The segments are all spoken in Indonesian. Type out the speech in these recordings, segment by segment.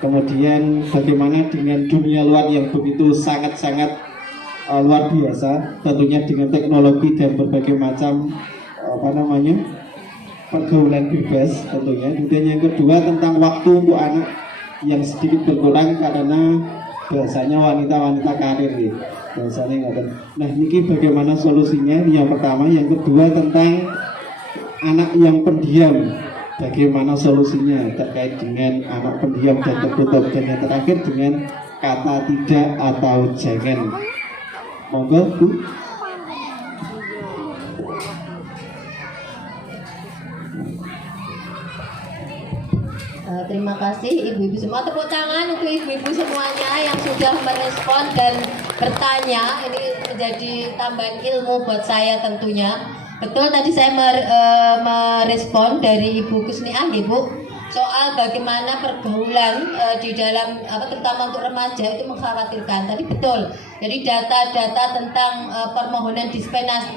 Kemudian bagaimana dengan dunia luar yang begitu sangat-sangat luar biasa, tentunya dengan teknologi dan berbagai macam pergaulan bebas tentunya. Kemudian yang kedua tentang waktu untuk anak yang sedikit berkurang karena biasanya wanita-wanita karir ya. Biasanya nggak ada. Nah ini bagaimana solusinya? Yang pertama, yang kedua tentang anak yang pendiam. Bagaimana solusinya terkait dengan anak pendiam dan tertutup, dan yang terakhir dengan kata tidak atau jangan. Monggo Bu. Terima kasih ibu-ibu semua, tepuk tangan untuk ibu-ibu semuanya yang sudah merespon dan bertanya. Ini menjadi tambahan ilmu buat saya tentunya. Betul tadi saya merespon dari Ibu Kusniah, Ibu, soal bagaimana pergaulan di dalam terutama untuk remaja itu mengkhawatirkan. Tadi betul. Jadi data-data tentang permohonan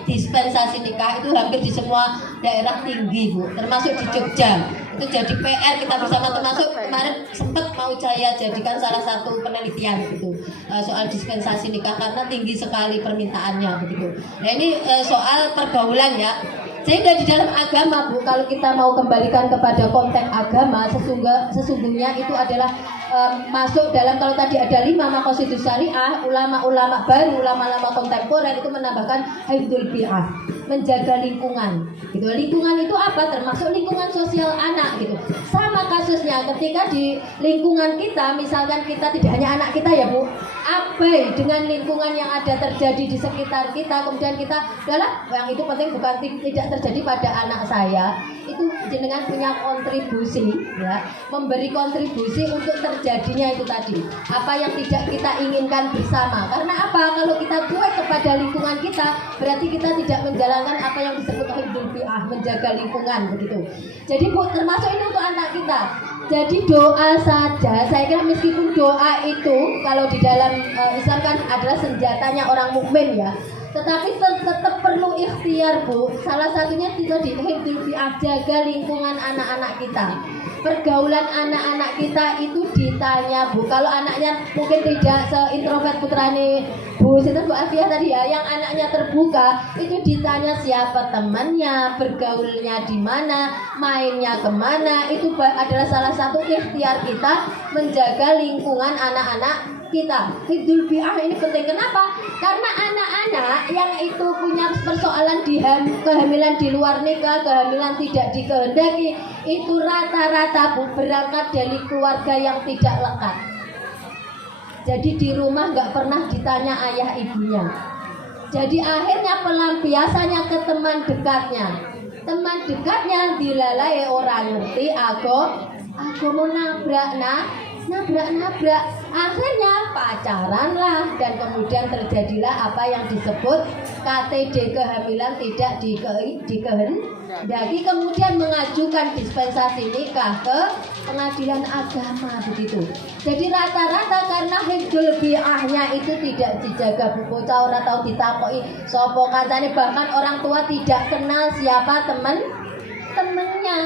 dispensasi nikah itu hampir di semua daerah tinggi, Bu, termasuk di Jogja. Itu jadi PR kita bersama, termasuk kemarin sempat mau saya jadikan salah satu penelitian gitu soal dispensasi nikah karena tinggi sekali permintaannya begitu. Nah ini soal pergaulan ya. Sehingga di dalam agama, Bu, kalau kita mau kembalikan kepada konteks agama, sesungguhnya itu adalah masuk dalam, kalau tadi ada 5 maqasidus syariah, ulama-ulama baru, ulama-ulama kontemporer itu menambahkan hifdzul bi'ah, menjaga lingkungan. Gitu. Lingkungan itu apa? Termasuk lingkungan sosial anak gitu. Sama kasusnya ketika di lingkungan kita, misalkan kita tidak hanya anak kita ya, Bu, abai dengan lingkungan yang ada terjadi di sekitar kita, kemudian kita adalah yang itu penting bukan tidak terjadi pada anak saya, itu jenengan punya kontribusi ya, memberi kontribusi untuk terjadinya itu tadi apa yang tidak kita inginkan bersama. Karena apa? Kalau kita cuek kepada lingkungan kita, berarti kita tidak menjalankan apa yang disebut hifdzul bi'ah, menjaga lingkungan begitu. Jadi Bu, termasuk ini untuk anak kita. Jadi doa saja, saya kira meskipun doa itu kalau di dalam Islam kan adalah senjatanya orang mukmin ya, tetapi tetap perlu ikhtiar, Bu. Salah satunya itu di hifdzul bi'ah, jaga lingkungan anak-anak kita. Pergaulan anak-anak kita itu ditanya, Bu. Kalau anaknya mungkin tidak seintrovert putrane Bu Sinten, Bu Alfiah tadi ya, yang anaknya terbuka, itu ditanya siapa temannya, bergaulnya di mana, mainnya kemana. Itu adalah salah satu ikhtiar kita menjaga lingkungan anak-anak kita. Hifdzul bi'ah ini penting. Kenapa? Karena anak-anak yang itu punya persoalan di kehamilan di luar nikah, kehamilan tidak dikehendaki, itu rata-rata Bu berangkat dari keluarga yang tidak lekat. Jadi di rumah nggak pernah ditanya ayah ibunya. Jadi akhirnya pelampiasannya ke teman dekatnya. Teman dekatnya dilalai orang ngerti, aku mau nabrak akhirnya pacaran lah, dan kemudian terjadilah apa yang disebut KTD, kehamilan tidak dikehendaki, kemudian mengajukan dispensasi nikah ke pengadilan agama begitu. Jadi rata-rata karena hifdzul bi'ahnya itu tidak dijaga, Bu. Bocah ora tau ditakoki sapa kancane, bahkan orang tua tidak kenal siapa temennya.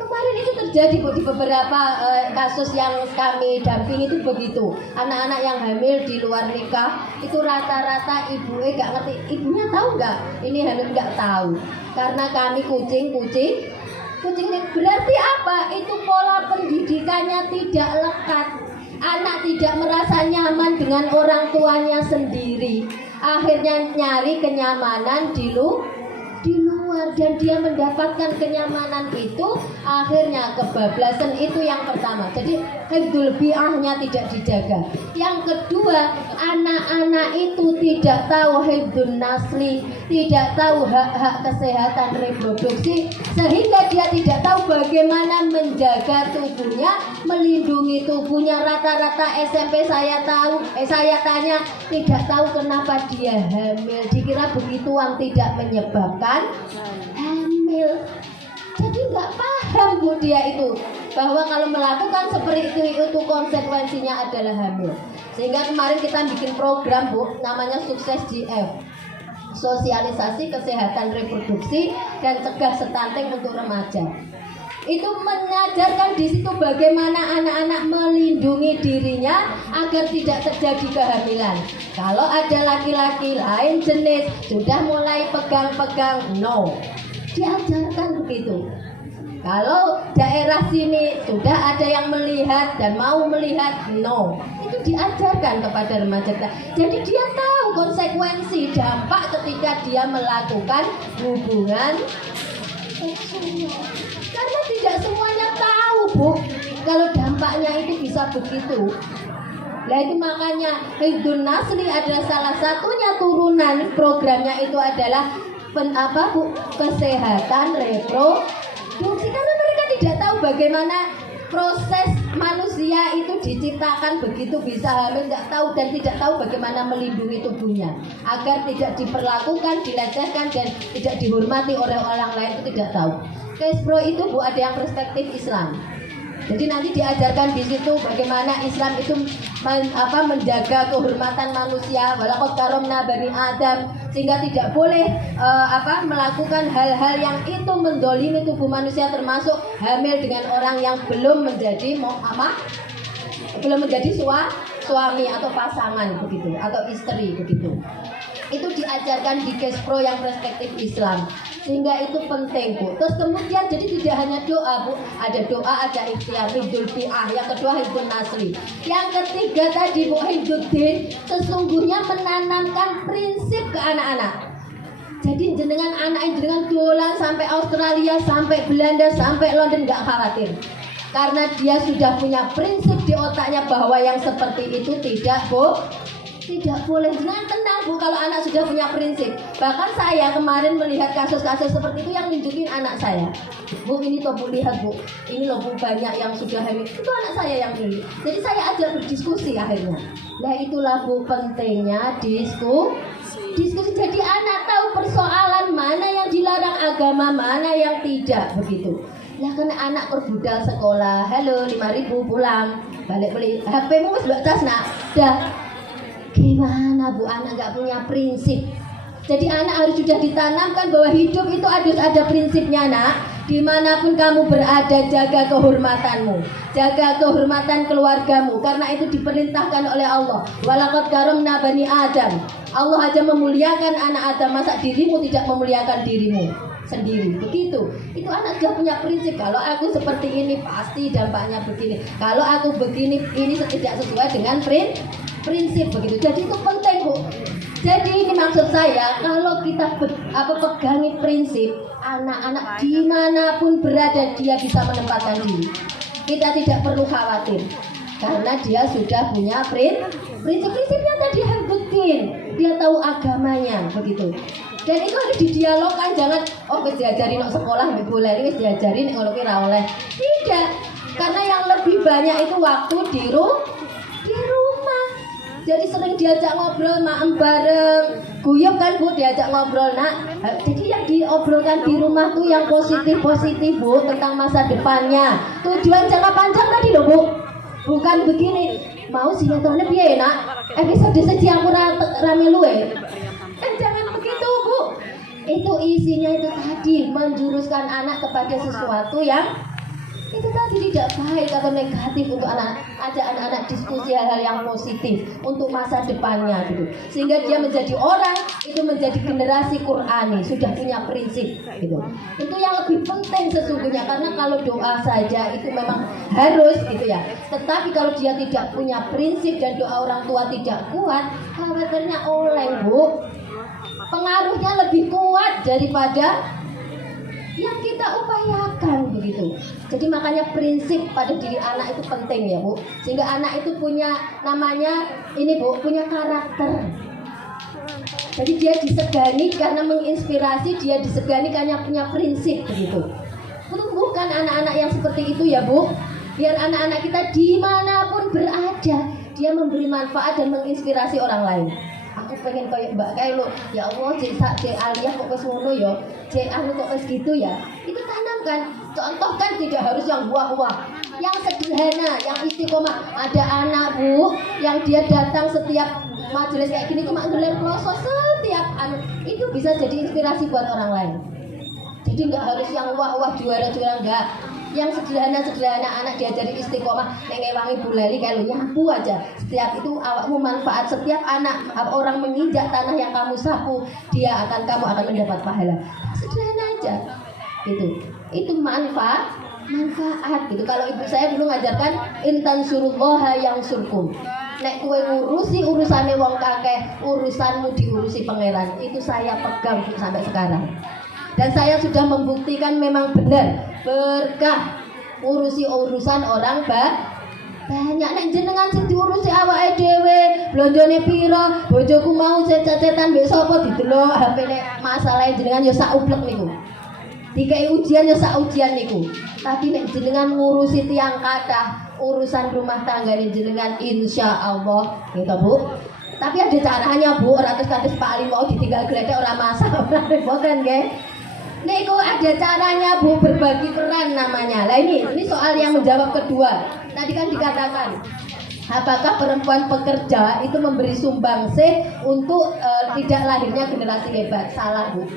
Kemarin itu terjadi, Bu, di beberapa kasus yang kami dampingi itu begitu. Anak-anak yang hamil di luar nikah itu rata-rata ibunya gak ngerti. Ibunya tahu nggak ini hamil? Nggak tahu. Karena kami kucing berarti apa? Itu pola pendidikannya tidak lekat. Anak tidak merasa nyaman dengan orang tuanya sendiri. Akhirnya nyari kenyamanan di luar, dan dia mendapatkan kenyamanan itu, akhirnya kebablasan. Itu yang pertama. Jadi hifdzul bi'ahnya tidak dijaga. Yang kedua, anak-anak itu tidak tahu hifdzun nasli, tidak tahu hak-hak kesehatan reproduksi, sehingga dia tidak tahu bagaimana menjaga tubuhnya, melindungi tubuhnya. Rata-rata SMP saya tanya tidak tahu kenapa dia hamil, dikira begituan tidak menyebabkan hamil. Jadi nggak paham, Bu, dia itu bahwa kalau melakukan seperti itu konsekuensinya adalah hamil. Sehingga kemarin kita bikin program, Bu, namanya Sukses GF, sosialisasi kesehatan reproduksi dan cegah stunting untuk remaja. itu mengajarkan di situ bagaimana anak-anak melindungi dirinya agar tidak terjadi kehamilan. Kalau ada laki-laki lain jenis sudah mulai pegang-pegang, no, diajarkan begitu. Kalau daerah sini sudah ada yang melihat dan mau melihat, no, itu diajarkan kepada remaja kita. Jadi dia tahu konsekuensi dampak ketika dia melakukan hubungan seksual. Karena tidak semuanya tahu, Bu, kalau dampaknya itu bisa begitu. Nah itu makanya Hifdzun Nasli adalah salah satunya turunan programnya itu adalah kesehatan reproduksi, karena mereka tidak tahu bagaimana proses manusia itu diciptakan begitu bisa hamil, tidak tahu dan tidak tahu bagaimana melindungi tubuhnya agar tidak diperlakukan, dilecehkan dan tidak dihormati oleh orang lain, itu tidak tahu. Kespro itu Bu ada yang perspektif Islam. Jadi nanti diajarkan di situ bagaimana Islam itu menjaga kehormatan manusia, walaqad karomna bani Adam, sehingga tidak boleh melakukan hal-hal yang itu mendolimi tubuh manusia, termasuk hamil dengan orang yang belum menjadi suami atau pasangan begitu atau istri begitu. Itu diajarkan di Kespro yang perspektif Islam, sehingga itu penting, Bu. Terus kemudian jadi tidak hanya doa, Bu, ada doa, ada ikhtiar, Hifdzul Bi'ah, yang kedua Hifdzun Nasli, yang ketiga tadi Bu Hifdzuddin, sesungguhnya menanamkan prinsip ke anak-anak. Jadi jenengan anak jenengan dolan sampai Australia, sampai Belanda, sampai London, nggak khawatir, karena dia sudah punya prinsip di otaknya bahwa yang seperti itu tidak boleh. Jangan tenang, Bu, kalau anak sudah punya prinsip. Bahkan saya kemarin melihat kasus-kasus seperti itu yang nunjukin anak saya. Bu, ini toh Bu, lihat Bu, ini loh Bu, banyak yang sudah hamil. Itu anak saya yang ini. Jadi saya ajak berdiskusi akhirnya. Nah itulah Bu pentingnya diskusi. Jadi anak tahu persoalan mana yang dilarang agama, mana yang tidak begitu. Lah karena anak perbudal sekolah, halo 5.000 pulang, balik beli HP-mu wis mbak tas nak. Dah. Gimana Bu, anak gak punya prinsip. Jadi anak harus sudah ditanamkan bahwa hidup itu harus ada prinsipnya, nak. Dimanapun kamu berada, jaga kehormatanmu, jaga kehormatan keluargamu, karena itu diperintahkan oleh Allah. Walaqad karomna bani Adam. Allah aja memuliakan anak Adam, masa dirimu tidak memuliakan dirimu sendiri? Begitu. Itu anak sudah punya prinsip. Kalau aku seperti ini pasti dampaknya begini. Kalau aku begini, ini tidak sesuai dengan prinsip begitu. Jadi itu penting, Bu. Jadi ini maksud saya, kalau kita pegangi prinsip, anak-anak dimanapun berada dia bisa menempatkan diri. Kita tidak perlu khawatir karena dia sudah punya prinsip-prinsipnya tadi Hifdzuddin. Dia tahu agamanya begitu. Dan itu harus didialogkan, jangan wis diajari nang sekolah nggak boleh, wis diajari nek ngono ki ra oleh. Tidak. Karena yang lebih banyak itu waktu di rumah. Jadi sering diajak ngobrol, maem bareng, guyub kan Bu, diajak ngobrol nak. Jadi yang diobrolkan di rumah tuh yang positif-positif Bu, tentang masa depannya. Tujuan jangka panjang tadi loh Bu. Bukan begini, mau sinetronnya piye nak? Episode siji aku rame luwe. Jangan begitu Bu. Itu isinya itu tadi menjuruskan anak kepada sesuatu yang itu tadi tidak baik atau negatif untuk anak. Ajak anak-anak diskusi hal-hal yang positif untuk masa depannya gitu, sehingga dia menjadi orang itu menjadi generasi Qur'ani, sudah punya prinsip gitu. Itu yang lebih penting sesungguhnya, karena kalau doa saja itu memang harus gitu ya, tetapi kalau dia tidak punya prinsip dan doa orang tua tidak kuat, khawatirnya oleng Bu, pengaruhnya lebih kuat daripada yang kita upayakan begitu. Jadi makanya prinsip pada diri anak itu penting ya Bu, sehingga anak itu punya namanya ini Bu, punya karakter. Jadi dia disegani karena menginspirasi, dia disegani karena punya prinsip begitu. Tumbuhkan anak-anak yang seperti itu ya Bu, biar anak-anak kita dimanapun berada dia memberi manfaat dan menginspirasi orang lain. Aku pengen kayak Mbak Kailo, ya Allah, cek Aliyah kok wis ngono ya, cek anu kok wis gitu ya. Itu tanamkan, contohkan, tidak harus yang buah-buah, yang sederhana, yang istiqomah. Ada anak Bu yang dia datang setiap majelis kayak gini cuma gelar kloso setiap anu, itu bisa jadi inspirasi buat orang lain. Jadi nggak harus yang wah-wah juara-juara, enggak. yang sederhana-sederhana anak diajari istiqomah, ngewangi bulali kalau nyapu aja. Setiap itu awakmu manfaat, setiap anak orang menginjak tanah yang kamu sapu, kamu akan mendapat pahala. Sederhana aja. Itu manfaat gitu. Kalau ibu saya dulu ngajarkan intan surullaha yang surkum. Nek kue ngurusi urusane wong kakeh, urusanmu diurusi pangeran. Itu saya pegang sampai sekarang. Dan saya sudah membuktikan memang benar berkah urusi urusan orang banyak. Nek jenengan sing diurusi awake dhewe, blonjone pira, bojoku mau cetan mbek sapa didelok HP-ne masalah jenengan ya sak ublek niku. Dikai ujian ya sak ujian niku. Tapi nek jenengan ngurusi tiang kathah, urusan rumah tangga ini jenengan insya Allah gitu Bu. Tapi ada caranya Bu, ratus-ratus Pak Ali mau ditinggal geledek orang masak orang repotan nggih. Niku ada caranya Bu, berbagi peran namanya. Lah ini soal yang menjawab kedua. Tadi kan dikatakan apakah perempuan pekerja itu memberi sumbangsih untuk tidak lahirnya generasi hebat? Salah Bu.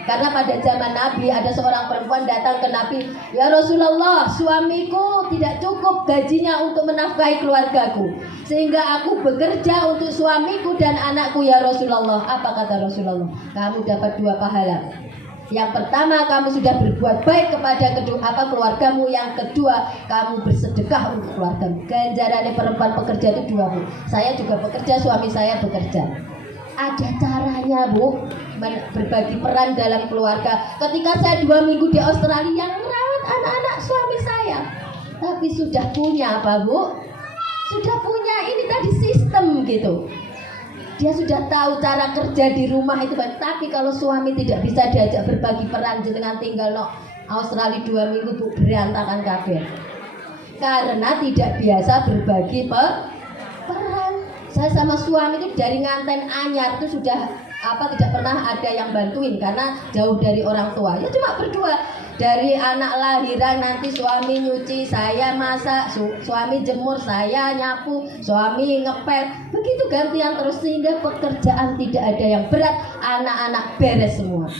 Karena pada zaman Nabi ada seorang perempuan datang ke Nabi, ya Rasulullah, suamiku tidak cukup gajinya untuk menafkahi keluargaku, sehingga aku bekerja untuk suamiku dan anakku ya Rasulullah. Apa kata Rasulullah? Kamu dapat 2 pahala. Yang pertama, kamu sudah berbuat baik kepada keluargamu. Yang kedua, kamu bersedekah untuk keluargamu. Ganjarannya perempuan pekerja itu 2 Bu. Saya juga bekerja, suami saya bekerja. Ada caranya Bu, berbagi peran dalam keluarga. Ketika saya 2 minggu di Australia, yang merawat anak-anak suami saya. Tapi sudah punya apa Bu? Sudah punya ini tadi sistem gitu. Dia sudah tahu cara kerja di rumah itu. Tapi kalau suami tidak bisa diajak berbagi peran, jenengan tinggal no Australia 2 minggu Bu, berantakan kabeh. Karena tidak biasa berbagi peran. Saya sama suami itu dari nganten anyar itu sudah tidak pernah ada yang bantuin karena jauh dari orang tua. Ya cuma berdua. Dari anak lahiran nanti suami nyuci, saya masak, suami jemur, saya nyapu, suami ngepel. Begitu gantian terus sehingga pekerjaan tidak ada yang berat, anak-anak beres semua.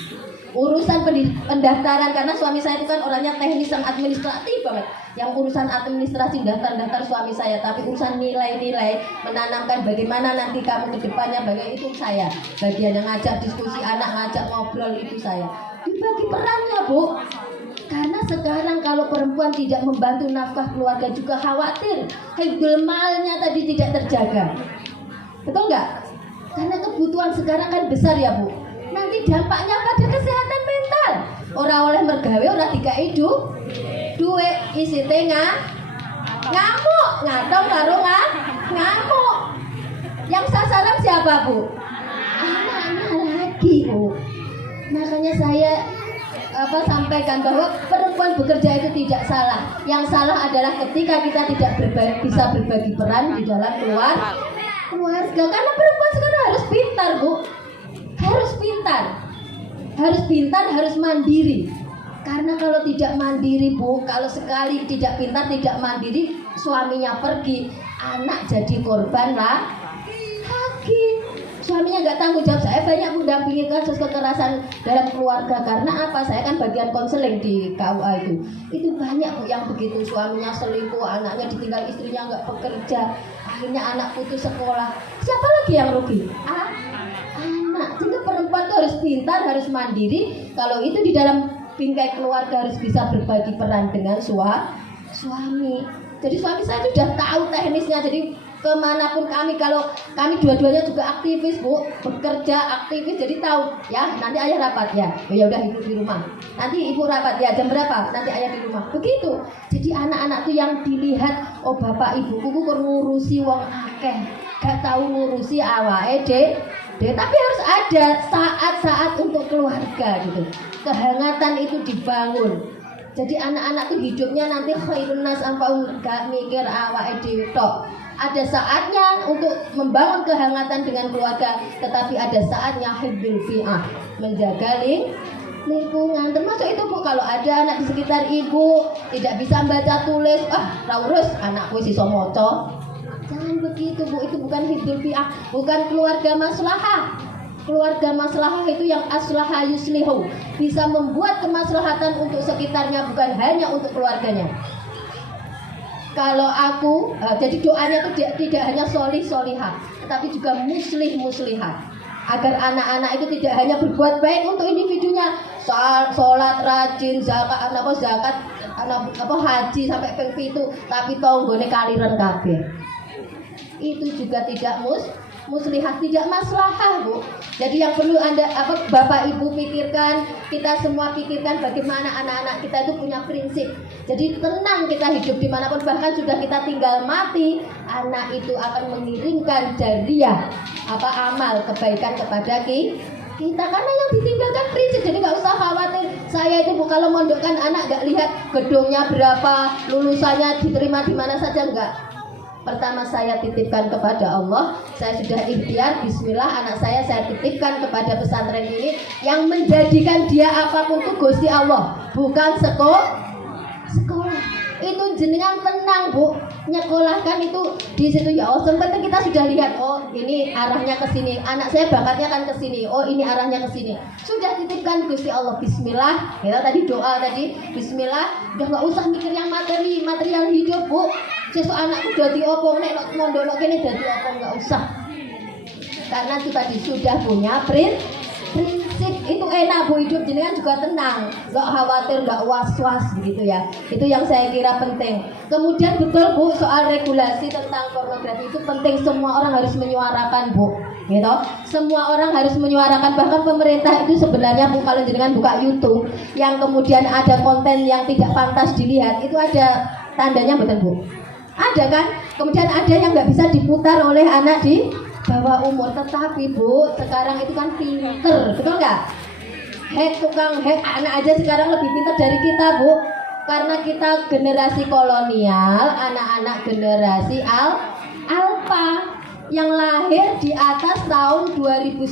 Urusan pendaftaran, karena suami saya itu kan orangnya teknis dan administratif banget. Yang urusan administrasi daftar suami saya, tapi urusan nilai-nilai, menanamkan bagaimana nanti kamu ke depannya, bagaimana itu saya. Bagian yang ngajak diskusi anak, ngajak ngobrol itu saya. Dibagi perannya Bu. Karena sekarang kalau perempuan tidak membantu nafkah keluarga juga khawatir hibdul malnya tadi tidak terjaga. Betul nggak? Karena kebutuhan sekarang kan besar ya Bu. Nanti dampaknya pada kesehatan mental. Orang oleh mergawe, orang dikai duit isi tengah ngamuk, ngadong karo ngamuk. Yang sasaran siapa Bu? Anaknya lagi Bu. Makanya saya sampaikan bahwa perempuan bekerja itu tidak salah. Yang salah adalah ketika kita tidak bisa berbagi peran di dalam keluarga. Karena perempuan sekarang harus pintar Bu. Harus pintar, harus mandiri. Karena kalau tidak mandiri Bu, kalau sekali tidak pintar, tidak mandiri, suaminya pergi, anak jadi korban lagi. Suaminya nggak tanggung jawab. Saya banyak mendampingi kasus kekerasan dalam keluarga. Karena apa? Saya kan bagian konseling di KUA itu. Itu banyak Bu yang begitu, suaminya selingkuh, anaknya ditinggal istrinya nggak bekerja, akhirnya anak putus sekolah. Siapa lagi yang rugi? Anak. Jadi perempuan itu harus pintar, harus mandiri. Kalau itu di dalam bingkai keluarga harus bisa berbagi peran dengan suami. Jadi suami saya itu sudah tahu teknisnya. Jadi kemanapun kalau kami dua-duanya juga aktivis Bu, bekerja aktivis, jadi tahu ya nanti ayah rapat ya udah ibu di rumah, nanti ibu rapat ya jam berapa, nanti ayah di rumah, begitu. Jadi anak-anak tuh yang dilihat, oh bapak ibuku kur ngurusi wong akeh, gak tahu ngurusi awake dhewe. Tapi harus ada saat-saat untuk keluarga gitu, kehangatan itu dibangun. Jadi anak-anak tuh hidupnya nanti khairun nas anfa'um, gak mikir awake dhewe tok. Ada saatnya untuk membangun kehangatan dengan keluarga, tetapi ada saatnya hibdul fi'ah, menjaga lingkungan. Termasuk itu Bu, kalau ada anak di sekitar ibu tidak bisa baca tulis, raurus anakku iso maca. Jangan begitu Bu, itu bukan hibdul fi'ah, bukan keluarga maslahah. Keluarga maslahah itu yang aslaha yuslihu, bisa membuat kemaslahatan untuk sekitarnya, bukan hanya untuk keluarganya. Kalau aku, jadi doanya itu tidak hanya solih solihah, tetapi juga muslih muslihah, agar anak-anak itu tidak hanya berbuat baik untuk individunya, sholat rajin, zakat, haji sampai ping 7, tapi tonggone kaliren kabeh. Itu juga tidak muslihah, tidak maslahah, Bu. Jadi yang perlu Bapak Ibu pikirkan, kita semua pikirkan bagaimana anak-anak kita itu punya prinsip. Jadi tenang kita hidup dimanapun, bahkan sudah kita tinggal mati, anak itu akan mengirimkan jariah amal kebaikan kepada kita, karena yang ditinggalkan prinsip. Jadi nggak usah khawatir. Saya itu kalau mondokkan anak nggak lihat gedungnya berapa, lulusannya diterima di mana saja, enggak. Pertama saya titipkan kepada Allah, saya sudah ikhtiar, bismillah anak saya titipkan kepada pesantren ini, yang menjadikan dia apapun itu Gusti Allah, bukan sekolah. Itu jenengan tenang, Bu, nyekolahkan itu di situ ya. Oh, penting kita sudah lihat, oh ini arahnya ke sini, anak saya bakatnya kan ke sini, oh ini arahnya ke sini. Sudah titipkan Gusti Allah, bismillah. Ya tadi doa tadi, bismillah. Udah nggak usah mikir yang material hidup, Bu. Sesuk anakku dadi opo, nek mondok kene dadi opo, nggak usah. Karena itu tadi sudah punya prinsip. Itu enak, Bu, hidup jenengan juga tenang, nggak khawatir, nggak was-was begitu ya. Itu yang saya kira penting. Kemudian betul, Bu, soal regulasi tentang pornografi itu penting, semua orang harus menyuarakan, Bu, gitu. Semua orang harus menyuarakan, bahkan pemerintah itu sebenarnya, Bu, kalau jenengan buka YouTube yang kemudian ada konten yang tidak pantas dilihat, itu ada tandanya, betul, Bu? Ada kan? Kemudian ada yang nggak bisa diputar oleh anak di bawah umur. Tetapi, Bu, sekarang itu kan pinter, betul nggak? Tukang hack anak aja sekarang lebih pinter dari kita, Bu. Karena kita generasi kolonial, anak-anak generasi alpha yang lahir di atas tahun 2010.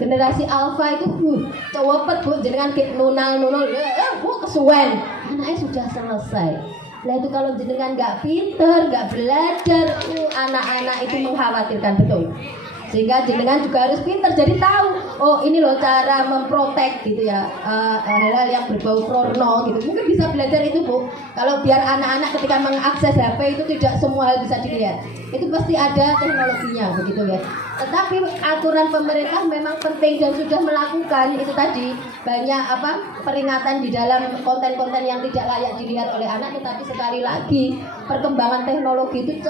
Generasi alpha itu cowopet, Bu, jenengan kayak nunal, Bu, kesuwen. Anaknya sudah selesai. Nah itu kalau jenengan nggak pinter, nggak belajar, anak-anak itu mengkhawatirkan, betul. Sehingga jenengan juga harus pinter, jadi tahu, oh ini loh cara memprotek gitu ya, hal-hal yang berbau porno gitu. Mungkin bisa belajar itu, Bu. Kalau biar anak-anak ketika mengakses HP itu tidak semua hal bisa dilihat. Itu pasti ada teknologinya begitu ya. Tetapi aturan pemerintah memang penting dan sudah melakukan itu tadi, banyak peringatan di dalam konten-konten yang tidak layak dilihat oleh anak. Tetapi sekali lagi perkembangan teknologi itu